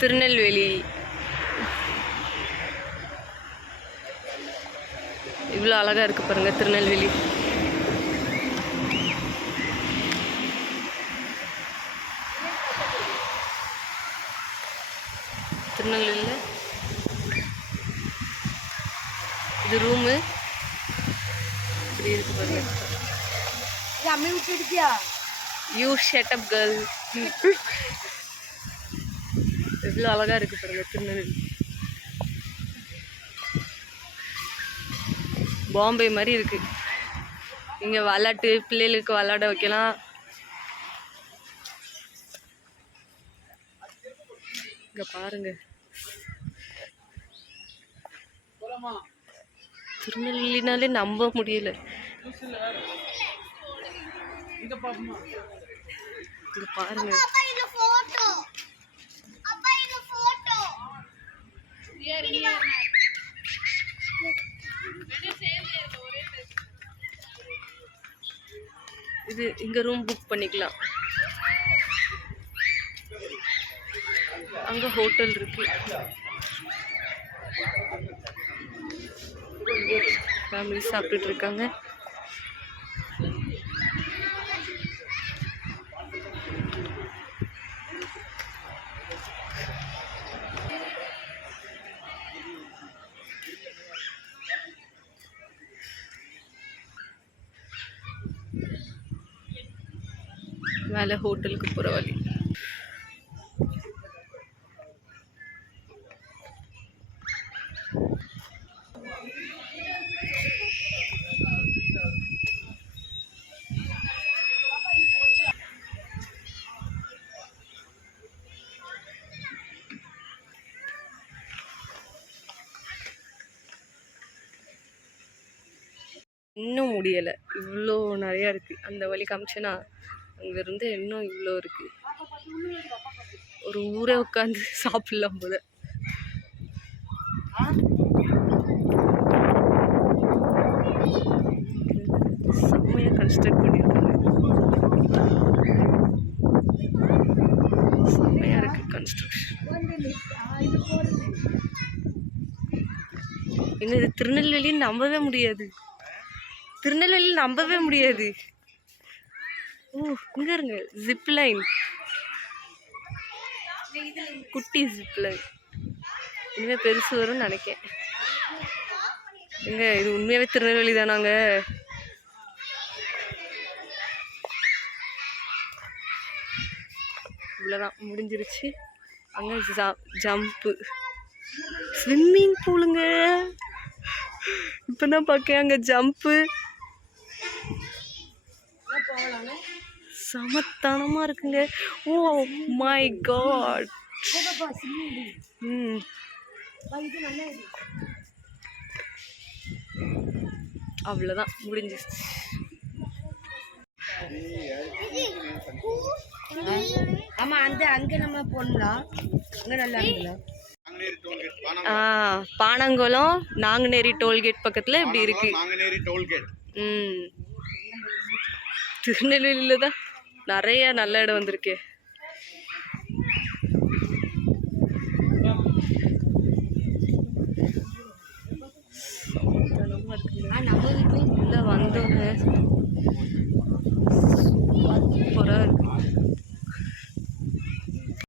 திருநெல்வேலி. இவ்வளோ அழகாக இருக்குது பாருங்கள் திருநெல்வேலி. திருநெல்வேலியில் இது ரூமு இப்படி இருக்கு பாருங்க. You shut up girl. எவ்வளோ அழகாக இருக்குது பாருங்க திருநெல்வேலி. பாம்பே மாதிரி இருக்குது. இங்கே விளாட்டு பிள்ளைகளுக்கு விளாட வைக்கலாம். இங்கே பாருங்க திருநெல்வேலினாலே நம்ப முடியல. இங்க பாருங்க இது இங்க ரூம் புக் பண்ணிக்கலாம். அங்க ஹோட்டல் இருக்கு. ஃபேமிலி சாப்பிட்டுட்டு இருக்காங்க. மேலே ஹோட்டலுக்கு போகிற வழி. இன்னும் முடியலை, இவ்வளோ நிறையா இருக்குது. அந்த வழி காமிச்சேன்னா அங்கேருந்து இன்னும் இவ்வளோ இருக்குது. ஒரு ஊரை உட்காந்து சாப்பிடலாம் போல. செம்மையாக கன்ஸ்ட்ரக்ட் பண்ணியிருக்காங்க. செம்மையாக இருக்குது கன்ஸ்ட்ரக்ஷன். என்ன இது திருநெல்வேலின்னு நம்பவே முடியாது. திருநெல்வேலியில் நம்பவே முடியாது. ஓ இங்கே இருங்க ஜிப்லைன், குட்டி ஜிப்லைன். இனிமேல் பெருசு வரும்னு நினைக்கேன். எங்க இது உண்மையாகவே திருநெல்வேலி தானாங்க? இவ்வளோதான் முடிஞ்சிருச்சு. அங்கே ஜம்ப்பு ஸ்விம்மிங் பூலுங்க. இப்போ தான் பார்க்க அங்கே ஜம்ப்பு சமத்தனமாக இருக்குங்க. Oh my God. அவ்வளோதான் முடிஞ்சிருச்சு. ஆமாம் அந்த அங்கே நம்ம போனலாம். அங்கே நல்லா இருக்குல்ல. பானங்குளம் நாங்குநேரி டோல்கேட் பக்கத்தில் இப்படி இருக்கு. திருநெல்வேலியில் தான் நிறைய நல்ல இடம் வந்திருக்கு.